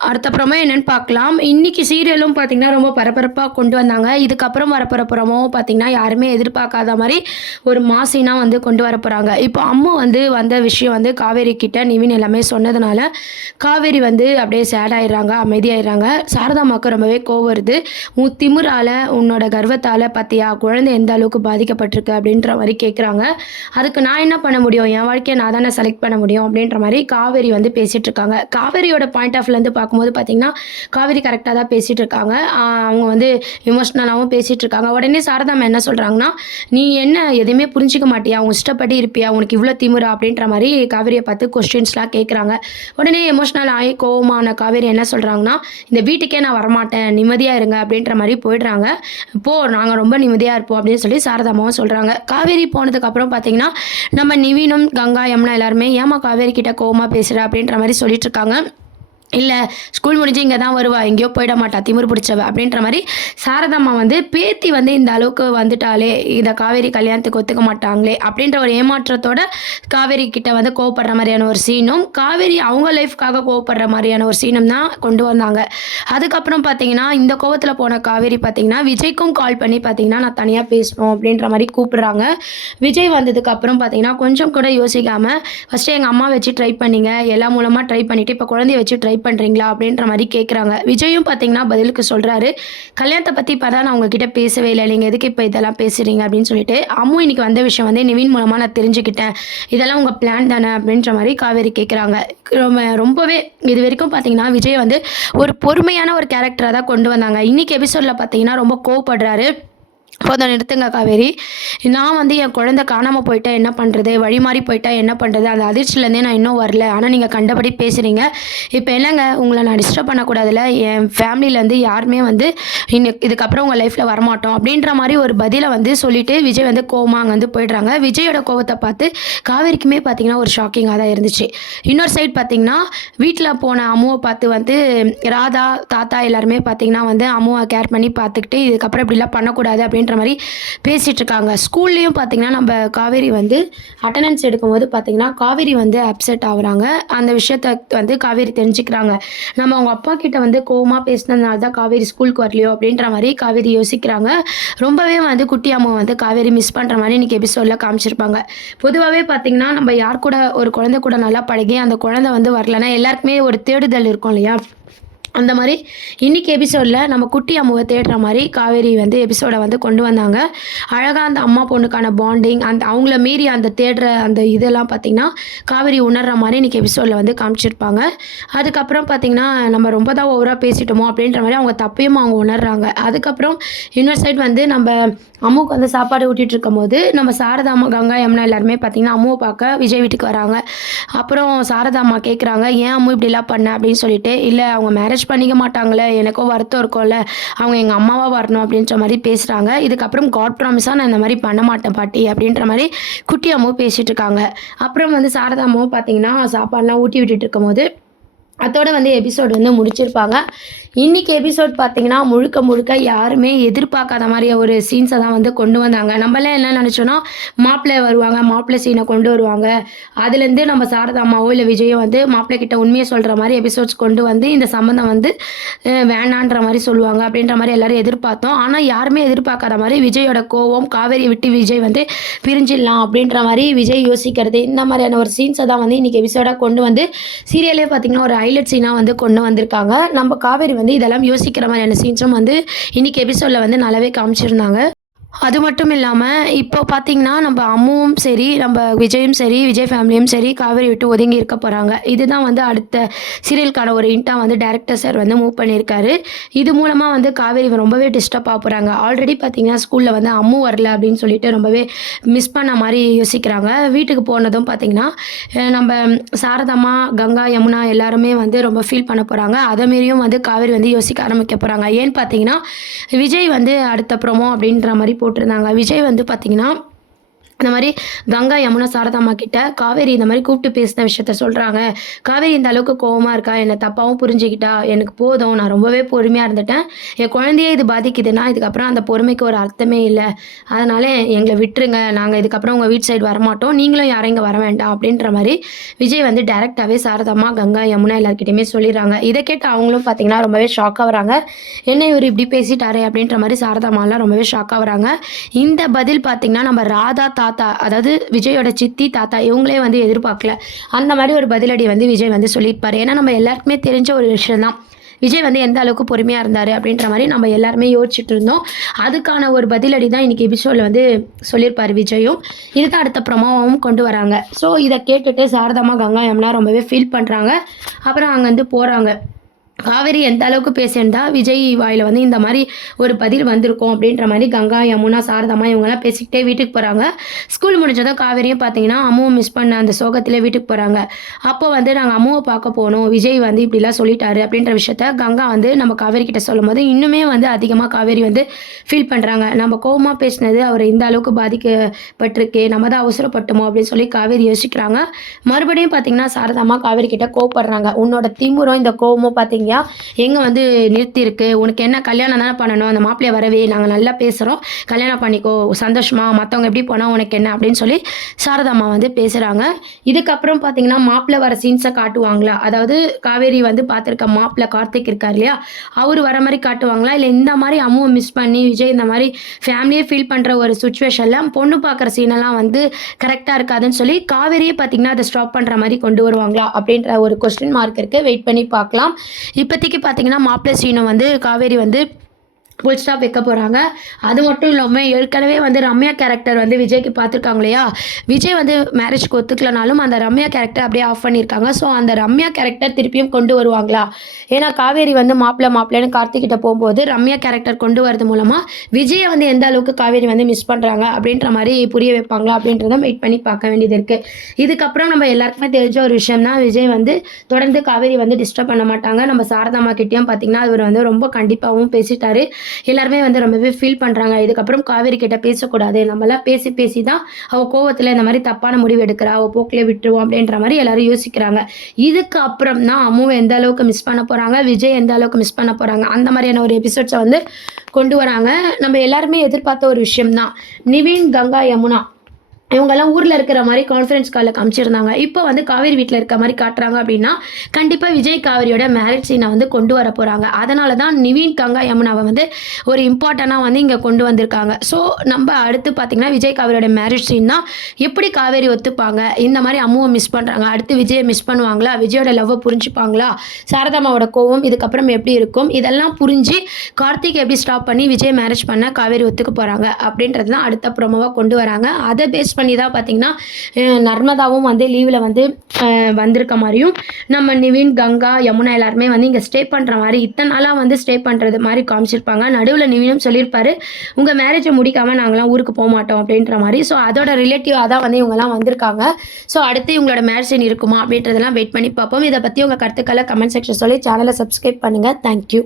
அடுத்த ப்ரோமோ என்னன்னு பார்க்கலாம். இன்னைக்கு சீரியலும் பார்த்தீங்கன்னா, ரொம்ப பரபரப்பா கொண்டு வந்தாங்க. இதுக்கப்புறம் வரப்போற ப்ரோமோவும் பார்த்தீங்கன்னா, யாருமே எதிர்பார்க்காத மாரி ஒரு மாஸ் சீனா வந்து கொண்டு வரப்போறாங்க. இப்போ அம்மு வந்து வந்த விஷயம் வந்து காவேரி கிட்ட நிவின் எல்லாமே சொன்னதுனால, காவேரி வந்து அப்படியே சேட் ஆயிடுறாங்க, அமைதியாயிடுறாங்க. சாரதாம்மாவுக்கு ரொம்பவே கோவம் வருது. "உன் திமிரால, உன்னோட கர்வத்தால பார்த்தியா, குழந்தை எந்த அளவுக்கு பாதிக்கப்பட்டிருக்கு" அப்படின்ற மாரி கேட்குறாங்க. அதுக்கு நான் என்ன பண்ண முடியும்? என் வாழ்க்கைய நான் தானே செலக்ட் பண்ண முடியும் அப்படின்ற மாரி காவேரி வந்து பேசிட்டு இருக்காங்க. காவேரியோட பாயிண்ட் ஆஃப் வியூலேருந்து பார்க்கும்போது பார்த்தீங்கன்னா, காவேரி கரெக்ட்டா தான் பேசிட்டு இருக்காங்க. அவங்க வந்து எமோஷனலாவும் பேசிட்டு இருக்காங்க. உடனே சாரதாம்மா என்ன சொல்றாங்கன்னா, "நீ என்ன எதையுமே புரிஞ்சுக்க மாட்டியா? உன் இஷ்டப்படி இருப்பியா? உனக்கு இவ்ளோ திமிரா?" அப்படின்ற மாரி காவேரிய பார்த்து கொஸ்டின்ஸ்லாம் கேட்குறாங்க. உடனே எமோஷனல் ஆயி கோவமான காவேரி என்ன சொல்றாங்கன்னா, "இந்த வீட்டுக்கே நான் வரமாட்டேன். நிம்மதியா இருங்க" அப்படின்ற மாரி போயிடுறாங்க. "போ நாங்க ரொம்ப நிம்மதியா இருப்போம்" அப்படின்னு சொல்லி சாரதாம்மாவும் சொல்றாங்க. காவேரி போனதுக்கப்புறம் பார்த்தீங்கன்னா, நம்ம நிவினும், கங்கா, யமுனா எல்லாருமே, "ஏம்மா காவேரி கிட்ட கோவமா பேசுற?" அப்படின்ற மாரி சொல்லிட்டு இருக்காங்க. "இல்ல ஸ்கூல் முடிஞ்சு இங்க தான் வருவா. எங்கேயோ போயிட மாட்டா. திமிரு பிடிச்சவ" அப்படின்ற மாரி சாரதாம்மா வந்து பேத்தி வந்து இந்த அளவுக்கு வந்துட்டாளே, இந்த காவேரி கல்யாணத்துக்கு ஒத்துக்க மாட்டாங்களே அப்படின்ற ஒரு ஏமாற்றத்தோட காவேரி கிட்ட வந்து கோவப்படுற மாரியான ஒரு சீனும், காவேரி அவங்க லைஃப்க்காக கோவப்படுற மாரியான ஒரு சீனும் தான் கொண்டு வந்தாங்க. அதுக்கப்புறம் பார்த்தீங்கன்னா, இந்த கோவத்துல போன காவேரி பார்த்தீங்கன்னா, விஜய்க்கும் கால் பண்ணி பார்த்தீங்கன்னா, "நான் தனியா பேசணும்" அப்படின்ற மாரி கூப்பிடுறாங்க. விஜய் வந்ததுக்கப்புறம் பார்த்தீங்கன்னா, கொஞ்சம் கூட யோசிக்காம, "ஃபர்ஸ்ட்டு எங்க அம்மா வச்சு ட்ரை பண்ணீங்க. எல்லா மூலமா ட்ரை பண்ணிட்டு, இப்ப குழந்தைய வச்சு ட்ரை பண்றீங்களா?" அப்படின்ற மாரி கேட்குறாங்க. விஜயும் பார்த்தீங்கன்னா, பதிலுக்கு சொல்றாரு, "கல்யாணத்த பத்தி இப்ப தான் நான் உங்ககிட்ட பேசவே இல்ல. நீங்க எதுக்கு இப்ப இதெல்லாம் பேசுறீங்க?" அப்படின்னு சொல்லிட்டு. "அம்மு இன்னைக்கு வந்த விஷயம் வந்து நிவின் மூலமா நான் தெரிஞ்சுக்கிட்டேன். இதெல்லாம் உங்க பிளான் தானே?" அப்படின்ற மாரி காவேரி கேட்குறாங்க. ரொம்பவே இதுவரைக்கும் பார்த்தீங்கன்னா, விஜய் வந்து ஒரு பொறுமையான ஒரு கேரக்டரா தான் கொண்டு வந்தாங்க. இன்னைக்கு எபிசோட்ல பார்த்தீங்கன்னா, ரொம்ப கோவப்படுறாரு. "போதும் நிறுத்துங்க காவேரி. நான் வந்து என் குழந்தை காணாம போயிட்டா என்ன பண்றது? வழி மாறி போயிட்டா என்ன பண்றது? அந்த அதிர்ச்சியிலேருந்தே நான் இன்னும் வரல. ஆனா நீங்க கண்டபடி பேசுறீங்க. இப்ப என்னங்க உங்கள நான் டிஸ்டர்ப் பண்ணக்கூடாதுல்ல? என் ஃபேமிலிலேருந்து யாருமே வந்து இதுக்கப்புறம் உங்க லைஃப்ல வரமாட்டோம்." அப்படின்ற மாரி ஒரு பதில வந்து சொல்லிட்டு விஜய் வந்து கோவமா அங்கருந்து போயிடுறாங்க. விஜயோட கோவத்த பார்த்து காவேரிக்குமே பார்த்தீங்கன்னா, ஒரு ஷாக்கிங்கா தான் இருந்துச்சு. இன்னொரு சைட் பார்த்தீங்கன்னா, வீட்ல போன அம்முவ பார்த்து வந்து ராதா, தாத்தா எல்லாருமே பார்த்தீங்கன்னா வந்து அம்முவ கேர் பண்ணி பார்த்துக்கிட்டு, "இதுக்கப்புறம் இப்படிலாம் பண்ணக்கூடாது" அப்படின்ற மாரி பேசிட்டு இருக்காங்க. ஸ்கூல்லயும் பார்த்தீங்கன்னா, நம்ப காவேரி வந்து அட்டெண்டன்ஸ் எடுக்கும்போது பார்த்தீங்கன்னா, காவேரி வந்து அப்செட் ஆவுறாங்க. அந்த விஷயத்த வந்து காவேரி தெரிஞ்சுக்கிறாங்க. நம்ம அவங்க அப்பா கிட்ட வந்து கோவமா பேசினதுனால தான் காவேரி ஸ்கூலுக்கு வரலையோ அப்படின்ற மாரி காவேரி யோசிக்கிறாங்க. ரொம்பவே வந்து குட்டி அம்மாவ வந்து காவேரி மிஸ் பண்ற மாரி இன்னைக்கு எபிசோட்ல காமிச்சிருப்பாங்க. பொதுவாவே பார்த்தீங்கன்னா, நம்ம யார் கூட ஒரு குழந்தை கூட நல்லா பழகி, அந்த குழந்தை வந்து வரலன்னா எல்லாருக்குமே ஒரு தேடுதல் இருக்கும் இல்லையா? அந்த மாரி இன்னைக்கு எபிசோட்ல நம்ம குட்டி அம்முவ தேடுற மாரி காவேரி வந்து எபிசோட வந்து கொண்டு வந்தாங்க. அழகா அந்த அம்மா பொண்ணுக்கான பாண்டிங், அந்த அவங்கள மீறி அந்த தேடுற அந்த இதெல்லாம் பார்த்தீங்கன்னா, காவேரி உணர்ற மாரி இன்னைக்கு எபிசோட்ல வந்து காமிச்சிருப்பாங்க. அதுக்கப்புறம் பார்த்தீங்கன்னா, நம்ம ரொம்ப தான் ஓவரா பேசிட்டோமோ அப்படின்ற மாரி அவங்க தப்பையும் அவங்க உணர்றாங்க. அதுக்கப்புறம் இன்னொரு சைட் வந்து நம்ப அம்முக்கு வந்து சாப்பாடு ஊட்டிட்டு இருக்கும்போது, நம்ம சாரதா அம்மா, கங்கா, யமுனா எல்லாருமே பார்த்தீங்கன்னா, அம்முவ பார்க்க விஜய் வீட்டுக்கு வராங்க. அப்புறம் சாரதா அம்மா கேட்குறாங்க, "ஏன் அம்மு இப்படிலாம் பண்ண?" அப்படின்னு சொல்லிட்டு. "இல்ல அவங்க மேரேஜ் பண்ணிக்க மாட்டாங்கல்ல, எனக்கும் வருத்தம் இருக்கும்ல. அவங்க எங்க அம்மாவா வரணும்." அப்படின்ற மாரி பேசுறாங்க. இதுக்கப்புறம் காட் ப்ராமிஸா நான் இந்த மாரி பண்ண மாட்டேன் பாட்டி அப்படின்ற மாரி குட்டி அம்மு பேசிட்டு இருக்காங்க. அப்புறம் வந்து சாரதா அம்மாவும் பார்த்தீங்கன்னா, சாப்பாடுலாம் ஊட்டி விட்டுட்டு இருக்கும்போது, அதோட வந்து எபிசோட் வந்து முடிச்சிருப்பாங்க. இன்னைக்கு எபிசோட் பார்த்தீங்கன்னா, முழுக்க முழுக்க யாருமே எதிர்பார்க்காத மாரி ஒரு சீன்ஸ தான் வந்து கொண்டு வந்தாங்க. நம்மலாம் என்ன நெனச்சோம்னா, மாப்பிள்ளை வருவாங்க, மாப்பிள்ளை சீன கொண்டு வருவாங்க. அதுலேருந்து நம்ம சாரதா அம்மாவோ, இல்ல விஜயோ வந்து மாப்பிள்ளை கிட்ட உண்மைய சொல்ற மாரி எபிசோட்ஸ் கொண்டு வந்து, இந்த சம்மந்தம் வந்து வேணான்ற மாரி சொல்லுவாங்க அப்படின்ற மாரி எல்லாரும் எதிர்பார்த்தோம். ஆனா யாருமே எதிர்பார்க்காத மாரி விஜயோட கோவம், காவேரியை விட்டு விஜய் வந்து பிரிஞ்சிடலாம் அப்படின்ற மாரி விஜய் யோசிக்கிறது, இந்த மாரியான ஒரு சீன்ஸ தான் வந்து இன்னைக்கு எபிசோடா கொண்டு வந்து சீரியலே பார்த்தீங்கன்னா, ஒரு ஹைலைட் சீனா வந்து கொண்டு வந்திருக்காங்க. நம்ம காவேரி வந்து இதெல்லாம் யோசிக்கிற மாரியான சீன்ஸும் வந்து இன்னைக்கு எபிசோட்ல வந்து நல்லாவே காமிச்சிருந்தாங்க. அது மட்டும் இல்லாம, இப்போ பார்த்தீங்கன்னா, நம்ப அம்முவும் சரி, நம்ப விஜயும் சரி, விஜய் ஃபேமிலியும் சரி, காவேரி விட்டு ஒதுங்கி இருக்க போறாங்க. இதுதான் வந்து அடுத்த சீரியலுக்கான ஒரு ஹிண்ட்டா வந்து டைரக்டர் சார் வந்து மூவ் பண்ணியிருக்காரு. இது மூலமா வந்து காவேரி ரொம்பவே டிஸ்டர்ப் ஆக போறாங்க. ஆல்ரெடி பார்த்தீங்கன்னா, ஸ்கூல்ல வந்து அம்மு வரல அப்படின்னு சொல்லிட்டு ரொம்பவே மிஸ் பண்ண மாரி யோசிக்கிறாங்க. வீட்டுக்கு போனதும் பார்த்தீங்கன்னா, நம்ப சாரதாம்மா, கங்கா, யமுனா எல்லாருமே வந்து ரொம்ப ஃபீல் பண்ண போறாங்க. அத மீறியும் வந்து காவேரி வந்து யோசிக்க ஆரம்பிக்க போறாங்க. ஏன்னு பார்த்தீங்கன்னா, விஜய் வந்து அடுத்த ப்ரோமோ அப்படின்ற மாரி போட்டிருந்தாங்க. விஜய் வந்து பார்த்தீங்கன்னா, இந்த மாரி கங்கா, யமுனா, சாரதாம்மா கிட்ட காவேரி இந்த மாரி கூப்பிட்டு பேசின விஷயத்த சொல்றாங்க. காவேரி இந்த அளவுக்கு கோவமா இருக்கா, என்ன தப்பாவும் புரிஞ்சுக்கிட்டா. எனக்கு போதும். நான் ரொம்பவே பொறுமையா இருந்துட்டேன். என் குழந்தையே இது பாதிக்குதுன்னா, இதுக்கப்புறம் அந்த பொறுமைக்கு ஒரு அர்த்தமே இல்ல. அதனால எங்கள விட்டுருங்க. நாங்க இதுக்கப்புறம் உங்க வீட்டு சைடு வரமாட்டோம். நீங்களும் யாரும் இங்க வர வேண்டாம் அப்படின்ற மாரி விஜய் வந்து டைரக்ட்டாவே சாரதாம்மா, கங்கா, யமுனா எல்லார்கிட்டயுமே சொல்லிர்றாங்க. இத கேட்டு அவங்களும் பார்த்தீங்கன்னா, ரொம்பவே ஷாக் ஆவுறாங்க. என்ன இவரு இப்படி பேசிட்டாரே அப்படின்ற மாரி சாரதாம்மாலாம் ரொம்பவே ஷாக் ஆவுறாங்க. இந்த பதில் பார்த்தீங்கன்னா, நம்ம ராதா, தாத்தா அதாவது விஜயோட சித்தி, தாத்தா இவங்களே வந்து எதிர்பார்க்கல. அந்த மாரி ஒரு பதிலடி வந்து விஜய் வந்து சொல்லியிருப்பாரு. ஏன்னா, நம்ம எல்லாருக்குமே தெரிஞ்ச ஒரு விஷயம் தான். விஜய் வந்து எந்த அளவுக்கு பொறுமையா இருந்தாரு அப்படின்ற மாரி நம்ம எல்லாருமே யோசிச்சுட்டு இருந்தோம். அதுக்கான ஒரு பதிலடி தான் இன்னைக்கு எபிசோட்ல வந்து சொல்லியிருப்பாரு விஜயும். இதுதான் அடுத்த ப்ரமோவாவும் கொண்டு வராங்க. ஸோ இத கேட்டுட்டு சாரதாம்மா, கங்கா, யமுனா ரொம்பவே ஃபீல் பண்றாங்க. அப்புறம் அங்கருந்து போறாங்க. காவேரி எந்த அளவுக்கு பேசியிருந்தா, விஜய் வாயில வந்து இந்த மாரி ஒரு பதில் வந்திருக்கும் அப்படின்ற மாரி கங்கா, யமுனா, சாரதாம்மா இவங்கலாம் பேசிக்கிட்டே வீட்டுக்கு போறாங்க. ஸ்கூல் முடிஞ்சதும் காவேரியும் பார்த்தீங்கன்னா, அம்முவ மிஸ் பண்ண அந்த சோகத்திலே வீட்டுக்கு போறாங்க. அப்போ வந்து நாங்க அம்முவ பார்க்க போனோம். விஜய் வந்து இப்படிலாம் சொல்லிட்டாரு அப்படின்ற விஷயத்த கங்கா வந்து நம்ம காவேரி கிட்ட சொல்லும்போது, இன்னுமே வந்து அதிகமா காவேரி வந்து ஃபீல் பண்றாங்க. நம்ம கோவமா பேசினது அவர இந்த அளவுக்கு பாதிக்கப்பட்டிருக்கே, நம்ம தான் அவசரப்பட்டோமோ அப்படின்னு சொல்லி காவேரி யோசிக்கிறாங்க. மறுபடியும் பார்த்தீங்கன்னா, சாரதாம்மா காவேரி கிட்ட கோவப்படுறாங்க. உன்னோட திமிரும், இந்த கோவமும் பார்த்தீங்கன்னா எங்க வந்து நிறுத்தியிருக்கு. உனக்கு என்ன கல்யாணம் தானே பண்ணணும். அந்த மாப்பிள்ளைய வரவே நாங்க நல்லா பேசுறோம். கல்யாணம் பண்ணிக்கோ. சந்தோஷமா மத்தவங்க எப்படி போனா உனக்கு என்ன அப்படின்னு சொல்லி சாரதாம்மா வந்து பேசுறாங்க. இதுக்கப்புறம் பார்த்தீங்கன்னா, மாப்பிள்ளை வர சீன்ஸ காட்டுவாங்களா? அதாவது காவேரி வந்து பார்த்திருக்க மாப்பிள்ளை கார்த்திக் இருக்கார் இல்லையா? அவரு வர மாரி காட்டுவாங்களா? இல்ல இந்த மாரி அம்முவ மிஸ் பண்ணி விஜய் இந்த மாரி ஃபேமிலியே ஃபீல் பண்ற ஒரு சிச்சுவேஷன்ல பொண்ணு பார்க்குற சீனெல்லாம் வந்து கரெக்ட்டா இருக்காதுன்னு சொல்லி காவேரியே பார்த்தீங்கன்னா, அத ஸ்டாப் பண்ற மாரி கொண்டு வருவாங்களா? அப்படின்ற ஒரு கொஸ்டின் மார்க் இருக்கு. வெயிட் பண்ணி பார்க்கலாம். இப்போதைக்கு பார்த்தீங்கன்னா, மாப்பிள்ளை சீன வந்து காவேரி வந்து ஃபுல் ஸ்டாப் வைக்க போறாங்க. அது மட்டும் இல்லாம ஏற்கனவே வந்து ரம்யா கேரக்டர் வந்து விஜய்க்கு பார்த்துருக்காங்க இல்லையா? விஜய் வந்து மேரேஜ்க்கு ஒத்துக்கலனாலும் அந்த ரம்யா கேரக்டர் அப்படியே ஆஃப் பண்ணியிருக்காங்க. ஸோ அந்த ரம்யா கேரக்டர் திருப்பியும் கொண்டு வருவாங்களா? ஏன்னா காவேரி வந்து மாப்பிள்ளைன்னு கார்த்திக் கிட்ட போம்போது ரம்யா கேரக்டர் கொண்டு வரது மூலமா விஜய வந்து எந்த அளவுக்கு காவேரி வந்து மிஸ் பண்றாங்க அப்படின்ற மாரி புரிய வைப்பாங்களா? அப்படின்றத வெயிட் பண்ணி பார்க்க வேண்டியது இருக்கு. இதுக்கப்புறம் நம்ம எல்லாருக்குமே தெரிஞ்ச ஒரு விஷயம் தான் விஜய் வந்து தொடர்ந்து காவேரி வந்து டிஸ்டர்ப் பண்ண மாட்டாங்க. நம்ம சாரதாம்மா கிட்டயும் பார்த்தீங்கன்னா, அவரு வந்து ரொம்ப கண்டிப்பாவும் பேசிட்டாரு. எல்லாருமே வந்து ரொம்பவே ஃபீல் பண்றாங்க. இதுக்கப்புறம் காவேரி கிட்ட பேசக்கூடாது. நம்மலாம் பேசி பேசி தான் அவ கோவத்துல இந்த மாரி தப்பான முடிவு எடுக்கிறா. அவ போக்குலயே விட்டுருவோம் அப்படின்ற மாரி எல்லாரும் யோசிக்கிறாங்க. இதுக்கு அப்புறம் தான் அம்முவ எந்த அளவுக்கு மிஸ் பண்ண போறாங்க, விஜய் எந்த அளவுக்கு மிஸ் பண்ண போறாங்க. அந்த மாரியான ஒரு எபிசோட்ஸ வந்து கொண்டு வராங்க. நம்ம எல்லாருமே எதிர்பார்த்த ஒரு விஷயம் தான். நிவின், கங்கா, யமுனா இவங்கலாம் ஊர்ல இருக்கிற மாரி கான்ஃபரன்ஸ் கால்ல காமிச்சிருந்தாங்க. இப்போ வந்து காவேரி வீட்ல இருக்க மாரி காட்டுறாங்க அப்படின்னா, கண்டிப்பா விஜய், காவேரியோட மேரேஜ் சீன வந்து கொண்டு வர போறாங்க. அதனால தான் நிவின், கங்கா, யமுனாவ வந்து ஒரு இம்பார்ட்டன்ட்டா வந்து இங்க கொண்டு வந்திருக்காங்க. ஸோ நம்ப அடுத்து பார்த்தீங்கன்னா, விஜய், காவேரியோட மேரேஜ் சீன் தான். எப்படி காவேரி ஒத்துப்பாங்க? இந்த மாரி அம்முவ மிஸ் பண்றாங்க. அடுத்து விஜய மிஸ் பண்ணுவாங்களா? விஜயோட லவ்வ புரிஞ்சுப்பாங்களா? சாரதாம்மாவோட கோவம் இதுக்கப்புறம் எப்படி இருக்கும்? இதெல்லாம் புரிஞ்சு கார்த்திக் எப்படி ஸ்டாப் பண்ணி விஜய் மேரேஜ் பண்ண காவேரி ஒத்துக்க போறாங்க? அப்படின்றது தான் அடுத்த ப்ரோமோவா கொண்டு வராங்க. அத பேஸ் பண்ணி தான் பார்த்தீங்கன்னா, நர்மதாவும் வந்து லீவ்ல வந்து வந்திருக்க மாரியும், நம்ம நிவின், கங்கா, யமுனா எல்லாருமே வந்து இங்க ஸ்டே பண்ற மாரி, இத்தன நாளா வந்து ஸ்டே பண்றது மாரி காமிச்சிருப்பாங்க. நடுவுல நிவினும் சொல்லியிருப்பாரு, "உங்க மேரேஜ முடிக்காம நாங்கலாம் ஊருக்கு போமாட்டோம்." அப்படின்ற மாரி. ஸோ அதோட ரிலேட்டிவா தான் வந்து இவங்கலாம் வந்திருக்காங்க. ஸோ அடுத்து இவங்களோட மேரேஜ் சீன் இருக்குமா? அப்படின்றதெல்லாம் வெயிட் பண்ணி பார்ப்போம். இத பத்தி உங்க கருத்துக்கள கமெண்ட் செக்ஷன் சொல்லி சேனல சப்ஸ்கிரைப் பண்ணுங்க. Thank you.